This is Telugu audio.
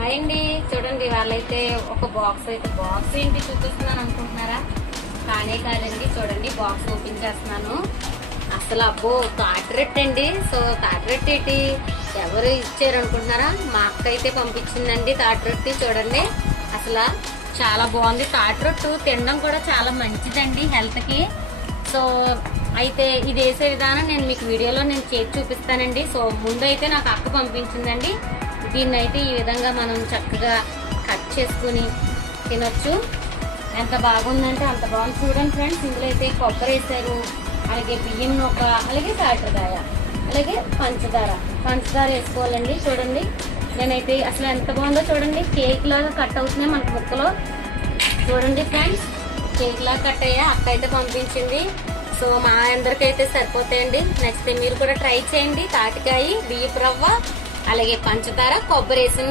హాయ్ అండి, చూడండి వాళ్ళైతే ఒక బాక్స్ ఏంటి చూపిస్తున్నాను అనుకుంటున్నారా? కానే కాదండి, చూడండి బాక్స్ ఓపెన్ చేస్తున్నాను. అసలు అబ్బో తాటిరెట్ అండి. సో తాటిరెట్ ఏంటి ఎవరు ఇచ్చారు అనుకుంటున్నారా? మా అక్క అయితే పంపించిందండి తాటిరొట్టి. చూడండి అసలు చాలా బాగుంది. తాటిరొట్టు తినడం కూడా చాలా మంచిదండి హెల్త్ కి. సో అయితే ఇది వేసే విధానం నేను మీకు వీడియోలో చేసి చూపిస్తానండి. సో ముందు అయితే నాకు అక్క పంపించిందండి. దీన్ని అయితే ఈ విధంగా మనం చక్కగా కట్ చేసుకుని తినొచ్చు. ఎంత బాగుందంటే అంత బాగుంది. చూడండి ఫ్రెండ్స్, ఇందులో అయితే కొబ్బరి వేసారు, అలాగే బియ్యం నూక, అలాగే కాటరకాయ, అలాగే పంచదార వేసుకోవాలండి. చూడండి నేనైతే అసలు ఎంత బాగుందో చూడండి. కేక్ లాగా కట్ అవుతున్నాయి మనకు ముక్కలో. చూడండి ఫ్రెండ్స్, కేక్ లాగా కట్ అయ్యా అక్క అయితే పంపించింది. సో మా అందరికైతే సరిపోతాయండి. నెక్స్ట్ మీరు కూడా ట్రై చేయండి. తాటికాయ, బియ్యపు రవ్వ, అలాగే పంచదార, కొబ్బరి వేసి